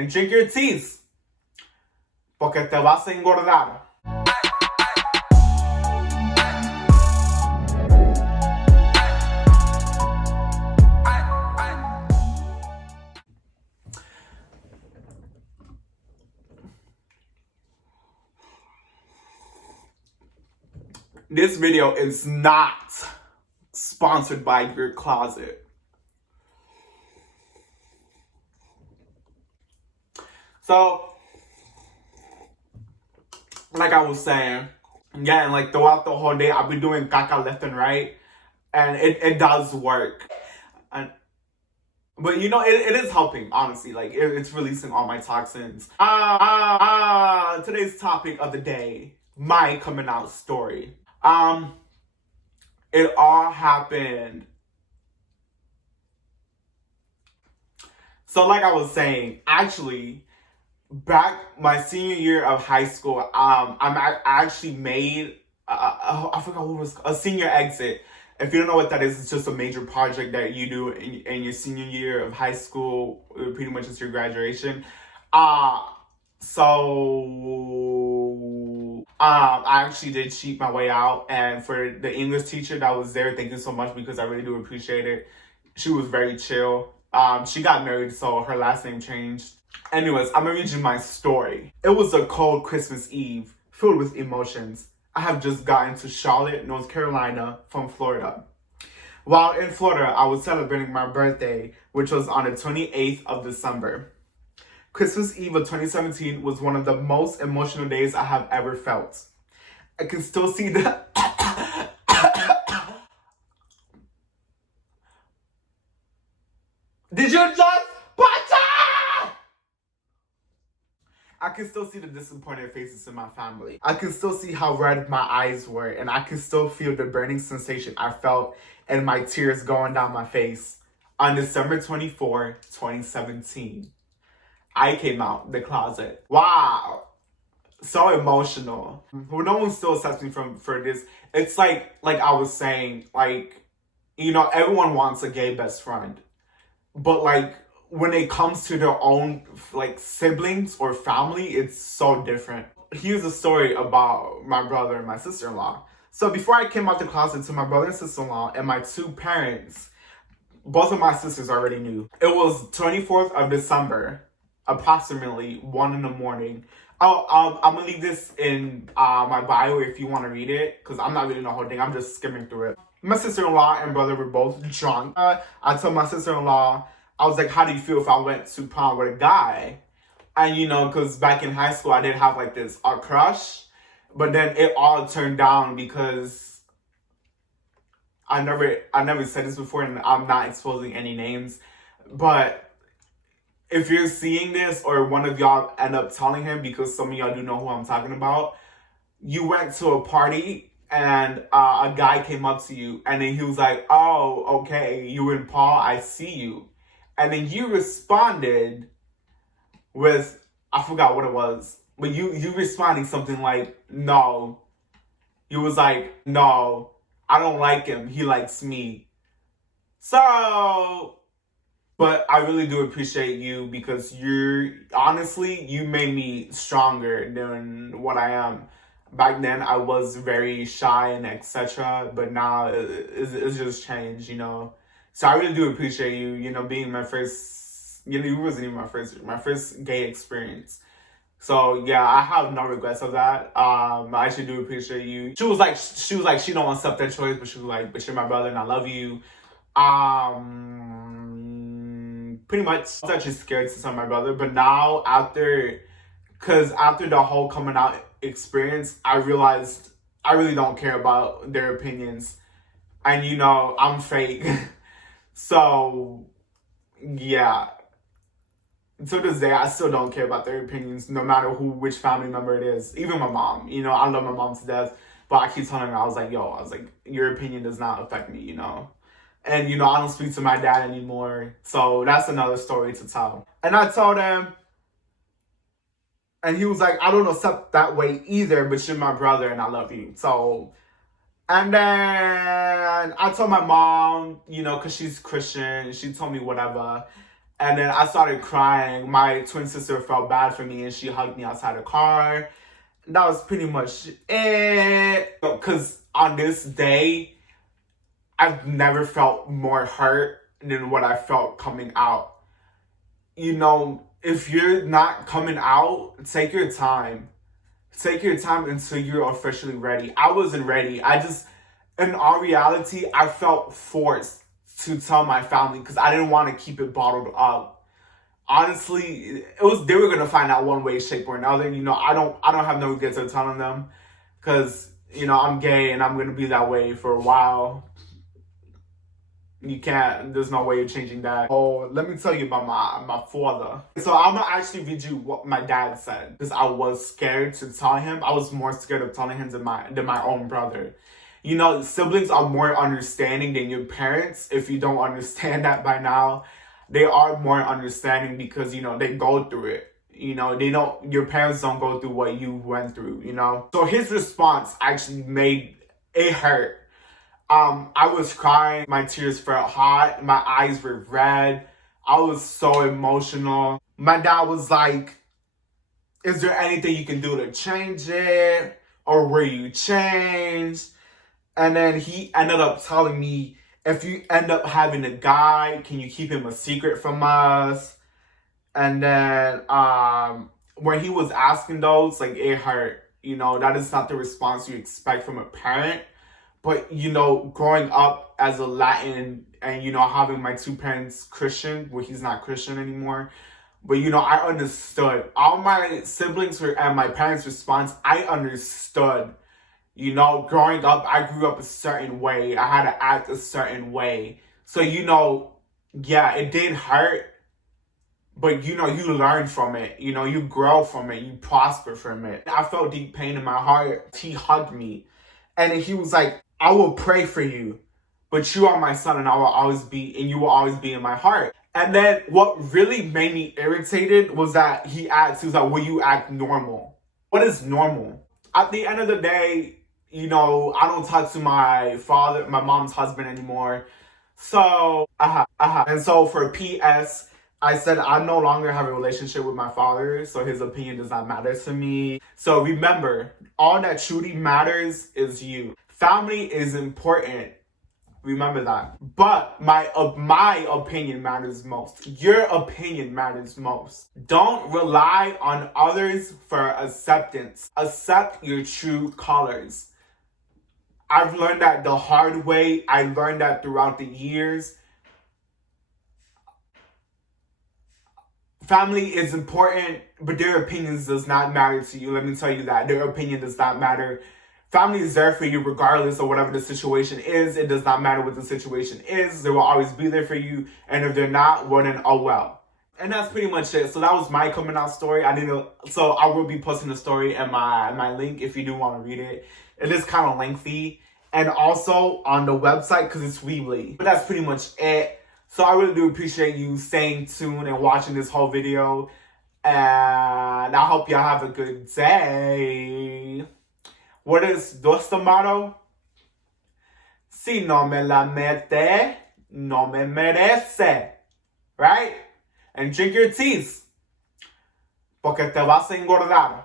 and drink your teas, porque te vas a engordar. This video is not sponsored by your closet. So, like I was saying, yeah, and like throughout the whole day, I've been doing caca left and right, and it does work. But you know, it is helping, honestly. Like, it's releasing all my toxins. Today's topic of the day, my coming out story. It all happened. So like I was saying, actually, back my senior year of high school, I actually made, I forgot what it was, a senior exit. If you don't know what that is, it's just a major project that you do in your senior year of high school. Pretty much it's your graduation. I actually did cheat my way out, and for the English teacher that was there, thank you so much, because I really do appreciate it. She was very chill. She got married, so her last name changed. Anyways, I'm gonna read you my story. It was a cold Christmas Eve, filled with emotions. I have just gotten to Charlotte, North Carolina from Florida. While in Florida, I was celebrating my birthday, which was on the 28th of December. Christmas Eve of 2017 was one of the most emotional days I have ever felt. I can still see the... Did you just... I can still see the disappointed faces in my family. I can still see how red my eyes were, and I can still feel the burning sensation I felt and my tears going down my face. On December 24, 2017, I came out the closet. Wow. So emotional. Well, no one still accepts me for this. It's like I was saying, like, you know, everyone wants a gay best friend. But like, when it comes to their own, like, siblings or family, it's so different. Here's a story about my brother and my sister-in-law. So before I came out the closet to my brother and sister-in-law and my two parents, both of my sisters already knew. It was 24th of December, approximately 1 in the morning. I'm gonna leave this in my bio if you want to read it, because I'm not reading the whole thing, I'm just skimming through it. My sister-in-law and brother were both drunk. I told my sister-in-law, I was like, how do you feel if I went to prom with a guy? And, you know, because back in high school, I did have, like, a crush. But then it all turned down because I never said this before, and I'm not exposing any names. But if you're seeing this, or one of y'all end up telling him, because some of y'all do know who I'm talking about, you went to a party and a guy came up to you, and then he was like, oh, okay, you and Paul, I see you. And then you responded with, I forgot what it was, but you responding something like, no. You was like, no, I don't like him, he likes me. So, but I really do appreciate you, because honestly, you made me stronger than what I am. Back then, I was very shy and etc., but now it's just changed, you know. So I really do appreciate you, you know, being my first, you know, you wasn't even my first gay experience. So yeah, I have no regrets of that. I actually do appreciate you. She was like, she don't accept that choice, but she was like, but you're my brother and I love you. Pretty much, I was actually scared to tell my brother, but now after the whole coming out experience, I realized I really don't care about their opinions. And you know, I'm fake. So, yeah. To this day, I still don't care about their opinions, no matter which family member it is. Even my mom. You know, I love my mom to death. But I keep telling her, I was like, your opinion does not affect me, you know. And, you know, I don't speak to my dad anymore. So, that's another story to tell. And I told him, and he was like, I don't accept that way either, but you're my brother and I love you. So... And then I told my mom, you know, because she's Christian, she told me whatever. And then I started crying. My twin sister felt bad for me and she hugged me outside the car. That was pretty much it. Because on this day, I've never felt more hurt than what I felt coming out. You know, if you're not coming out, take your time. Take your time until you're officially ready. I wasn't ready. In all reality, I felt forced to tell my family because I didn't want to keep it bottled up. Honestly, they were gonna find out one way, shape, or another. You know, I don't have no regrets of telling them because, you know, I'm gay and I'm gonna be that way for a while. There's no way you're changing that. Oh, let me tell you about my father. So I'm gonna actually read you what my dad said because I was scared to tell him. I was more scared of telling him than my own brother. You know, siblings are more understanding than your parents. If you don't understand that by now, they are more understanding because, you know, they go through it. You know, your parents don't go through what you went through, you know? So his response actually made it hurt. I was crying, my tears felt hot, my eyes were red, I was so emotional. My dad was like, is there anything you can do to change it? Or will you change? And then he ended up telling me, if you end up having a guy, can you keep him a secret from us? And then when he was asking those, like, it hurt. You know, that is not the response you expect from a parent. But, you know, growing up as a Latin and, you know, having my two parents Christian, well, he's not Christian anymore. But, you know, I understood. All my siblings and my parents' response, I understood. You know, growing up, I grew up a certain way. I had to act a certain way. So, you know, yeah, it did hurt. But, you know, you learn from it. You know, you grow from it. You prosper from it. I felt deep pain in my heart. He hugged me. And he was like, I will pray for you, but you are my son and you will always be in my heart. And then what really made me irritated was that he was like, will you act normal? What is normal? At the end of the day, you know, I don't talk to my mom's husband anymore. So, And so for PS, I said I no longer have a relationship with my father, so his opinion does not matter to me. So remember, all that truly matters is you. Family is important. Remember that. But my opinion matters most. Your opinion matters most. Don't rely on others for acceptance. Accept your true colors. I've learned that the hard way. I learned that throughout the years. Family is important, but their opinions does not matter to you. Let me tell you that. Their opinion does not matter. Family is there for you regardless of whatever the situation is. It does not matter what the situation is. They will always be there for you. And if they're not, well then, oh well. And that's pretty much it. So that was my coming out story. So I will be posting the story in my link if you do want to read it. It is kind of lengthy. And also on the website because it's Weebly. But that's pretty much it. So I really do appreciate you staying tuned and watching this whole video. And I hope y'all have a good day. What's the motto? Si no me la mete, no me merece. Right? And drink your teas. Porque te vas a engordar.